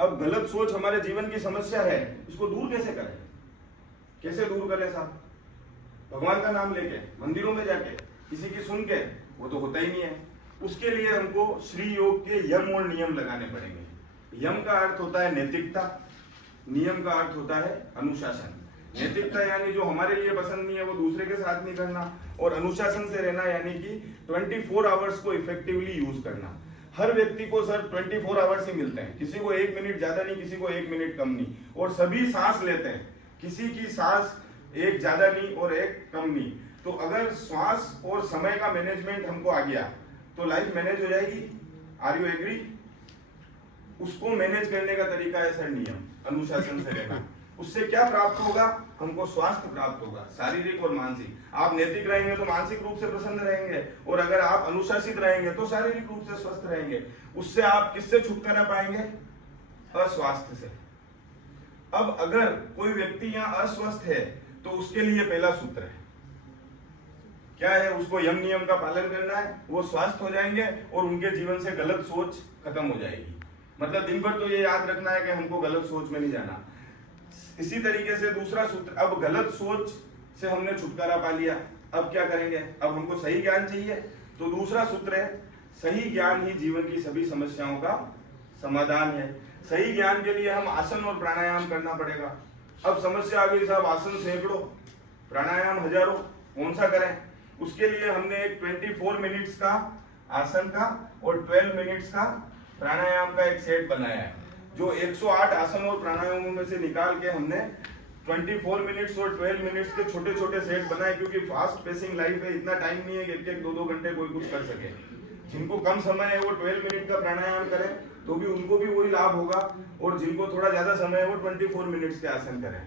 अब गलत सोच हमारे जीवन की समस्या है, इसको दूर कैसे करें? कैसे दूर करें साहब? भगवान का नाम लेके, मंदिरों में जाके, किसी की सुन के, वो तो होता ही नहीं है। उसके लिए हमको श्री योग के यम और नियम लगाने पड़ेंगे। यम का अर्थ होता है नैतिकता, नियम का अर्थ होता है अनुशासन। नैतिकता यानी जो हमारे लिए पसंद नहीं है वो दूसरे के साथ नहीं करना, और अनुशासन से रहना यानी कि 24 आवर्स को इफेक्टिवली यूज करना। हर व्यक्ति को सर 24 आवर्स ही मिलते हैं, किसी को 1 मिनट ज्यादा नहीं, किसी को 1 मिनट कम नहीं, और सभी सांस लेते हैं, किसी की सांस एक ज्यादा नहीं और एक कम नहीं। तो अगर श्वास और समय का मैनेजमेंट हमको आ गया तो लाइफ मैनेज हो जाएगी। Are you agree? उसको मैनेज करने का तरीका है सर नियम, अनुशासन से रहना। उससे क्या प्राप्त होगा? हमको स्वास्थ्य प्राप्त होगा, शारीरिक और मानसिक। आप नैतिक रहेंगे तो मानसिक रूप से प्रसन्न रहेंगे, और अगर आप अनुशासित रहेंगे तो शारीरिक रूप से स्वस्थ रहेंगे। उससे आप किससे छुटकारा पाएंगे? अस्वास्थ्य से। अब अगर कोई व्यक्ति यहाँ अस्वस्थ है तो उसके लिए पहला सूत्र है, क्या है? उसको यम नियम का पालन करना है, वो स्वस्थ हो जाएंगे और उनके जीवन से गलत सोच खत्म हो जाएगी। मतलब दिन भर तो ये याद रखना है कि हमको गलत सोच में नहीं जाना। इसी तरीके से दूसरा सूत्र, अब गलत सोच से हमने छुटकारा पा लिया, अब क्या करेंगे? अब हमको सही ज्ञान चाहिए, तो दूसरा सूत्र है सही ज्ञान ही जीवन की सभी समस्याओं का समाधान है। सही ज्ञान के लिए हम आसन और प्राणायाम करना पड़ेगा। अब समस्या आ गई साहब, आसन सैकड़ों, प्राणायाम हजारों, कौन सा करें? उसके लिए हमने एक 24 मिनट्स का आसन का और 12 मिनट्स का प्राणायाम का एक सेट बनाया है, जो 108 आसन और प्राणायामों में से निकाल के हमने 24 मिनट्स और 12 मिनट्स के छोटे छोटे सेट बनाए, क्योंकि फास्ट पेसिंग लाइफ है, इतना टाइम नहीं है कि 1-1, 2-2 घंटे कोई कुछ कर सके। जिनको कम समय है वो 12 मिनट का प्राणायाम करें तो भी उनको भी वही लाभ होगा, और जिनको थोड़ा ज्यादा समय है वो 24 मिनट्स के आसन करें।